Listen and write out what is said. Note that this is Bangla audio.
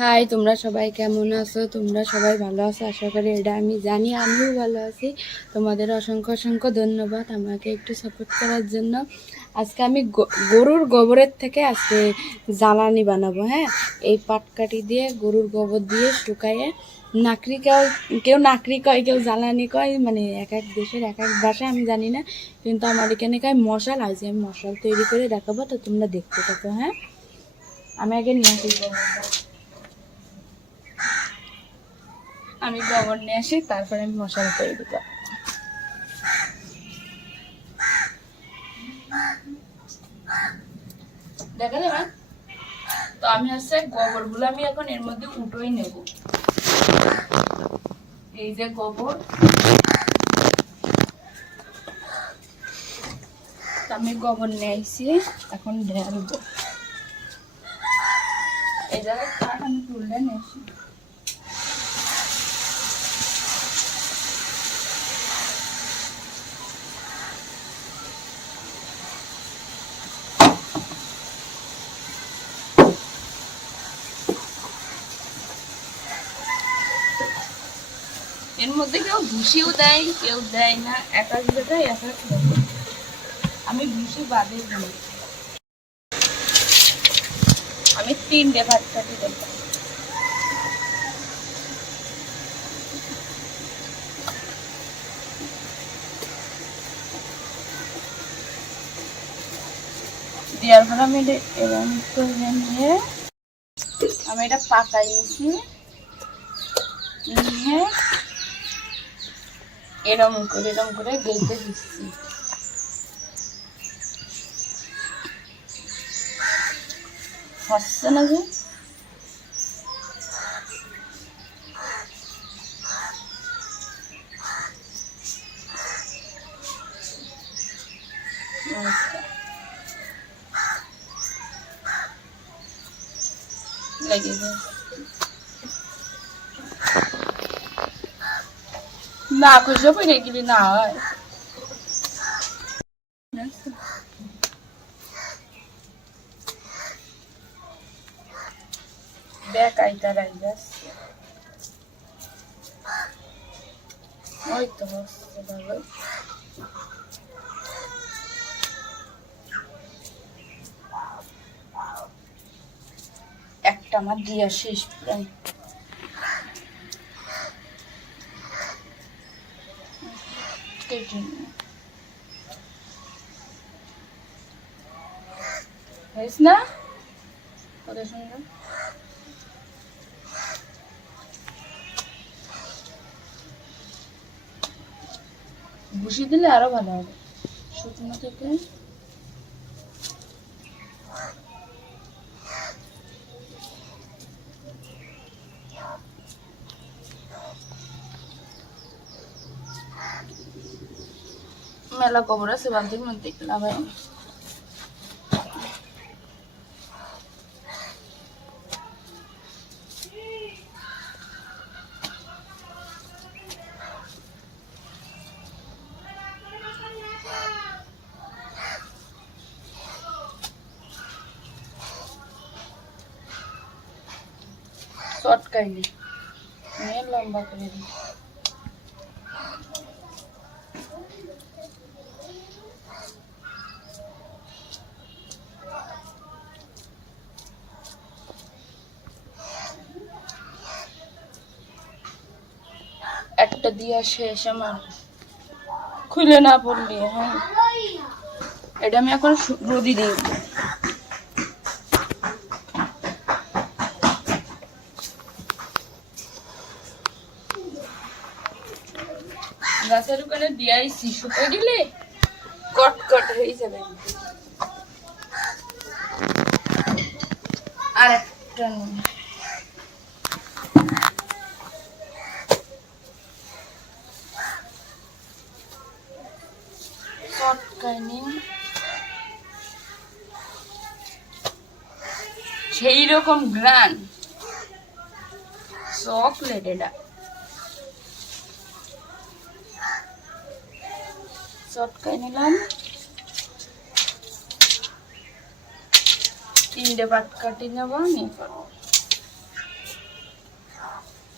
হাই, তোমরা সবাই কেমন আছো? তোমরা সবাই ভালো আছো আশা করি। এটা আমি জানি, আমিও ভালো আছি। তোমাদের অসংখ্য অসংখ্য ধন্যবাদ আমাকে একটু সাপোর্ট করার জন্য। আজকে আমি গরুর গোবরের থেকে আজকে জ্বালানি বানাবো। হ্যাঁ, এই পাটকাঠি দিয়ে গরুর গোবর দিয়ে শুকাইয়ে নাকড়ি, কেউ নাকড়ি কয়, কেউ জ্বালানি কয়, মানে এক এক দেশের এক এক ভাষা আমি জানি না, কিন্তু আমার এখানে কয় মশাল। আজ আমি মশাল তৈরি করে দেখাবো, তো তোমরা দেখতে থাকো। হ্যাঁ, আমি আগে নিয়ে আসি গোবরটা। আমি গোবর নিয়ে আসি, তারপরে আমি মশলা তৈরি করব। দেখা যাবে। তো আমি হচ্ছে গোবরগুলো আমি এখন এর মধ্যে উঠোই নেব। এই যে গোবর, আমি গোবর নিয়েছি, এখন ঢেলবো। এই জায়গায় কাঠ আমি তুললে নিয়েছি। এর মধ্যে কেউ ভুসিও দেয়, কেউ দেয় না, এক এক জায়গায় এক এক রকম। আমি ভুসি বাদে দিই। আমি 3টে ভাত কাটি দেবো। দেওয়ার পর আমি এরকম করে নিয়ে আমি এটা পাকাই নিয়েছি, নিয়ে এরম করে গেঁথে দিচ্ছি। হচ্ছে না যে লেগে যায় না, খুঁজে পড়ে গেলি না হয়। দেখ আইতা রাইজাস, ওই তো হচ্ছে ভালো। একটা আমার দিয়া শেষ প্রায়। হয়েছে না কত সুন্দর। ভুসি দিলে আরো ভালো হবে শুকনো থেকে। মেলা গোবর আছে বালতির মধ্যে, লাগাই চটকাই নিয়ে লম্বা করে দিই। একটা দিয়া শেষ আমার, খুলে না পড়লি। হ্যাঁ, এটা আমি এখন রোদি দিই। গাছের ওখানে দিয়াইছি, শুকে গেলে কটকট হয়ে যাবে। আর একটা চটকাই নিন, সেই রকম গ্রান চকলেট। এটা চটকাই নিলাম। 3টে পাটকাঠি নেব, নিয়ে করবো।